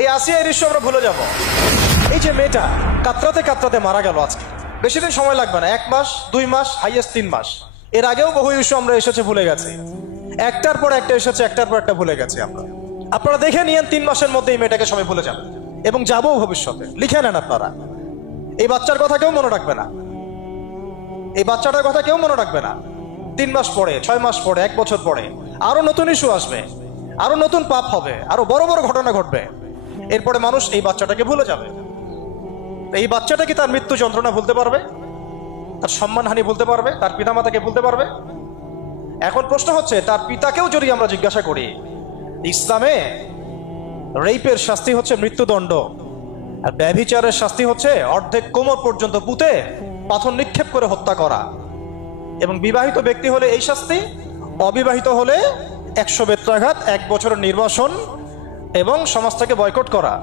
এই আসিয়া এই দৃশ্য আমরা ভুলে যাব। এই যে মেয়েটা কাতরাতে কাতরাতে মারা গেল আজকে, বেশি দিন সময় লাগবে না, 1 মাস 2 মাস হাইয়েস্ট 3 মাস। এর আগেও বহু ইস্যু আমরা এসেছে ভুলে গেছি, একটার পর একটা এসেছে, একটার পর একটা ভুলে গেছি আমরা। আপনারা দেখে নিয়েন 3 মাসের মধ্যে এই মেয়েটাকে সবাই ভুলে যাবে এবং যাবো ভবিষ্যতে। লিখে নেন আপনারা, এই বাচ্চার কথা কেউ মনে রাখবে না, এই বাচ্চাটার কথা কেউ মনে রাখবে না। 3 মাস পরে, 6 মাস পরে, 1 বছর পরে আরো নতুন ইস্যু আসবে, আরো নতুন পাপ হবে, আরো বড় বড় ঘটনা ঘটবে। এরপরে মানুষ এই বাচ্চাটাকে ভুলে যাবে। এই বাচ্চাটা কি তার মৃত্যু যন্ত্রণা ভুলতে পারবে? তার সম্মানহানি ভুলতে পারবে? তার পিতামাতাকে ভুলতে পারবে? এখন প্রশ্ন হচ্ছে, তার পিতাকেও যদি আমরা জিজ্ঞাসা করি, ইসলামে রেপের শাস্তি হচ্ছে মৃত্যুদণ্ড, আর ব্যভিচারের শাস্তি হচ্ছে অর্ধেক কোমর পর্যন্ত পুঁতে পাথর নিক্ষেপ করে হত্যা করা। এবং বিবাহিত ব্যক্তি হলে এই শাস্তি, অবিবাহিত হলে 100 বেত্রাঘাত, 1 বছরের নির্বাসন এবং সমাজ থেকে বয়কট করা।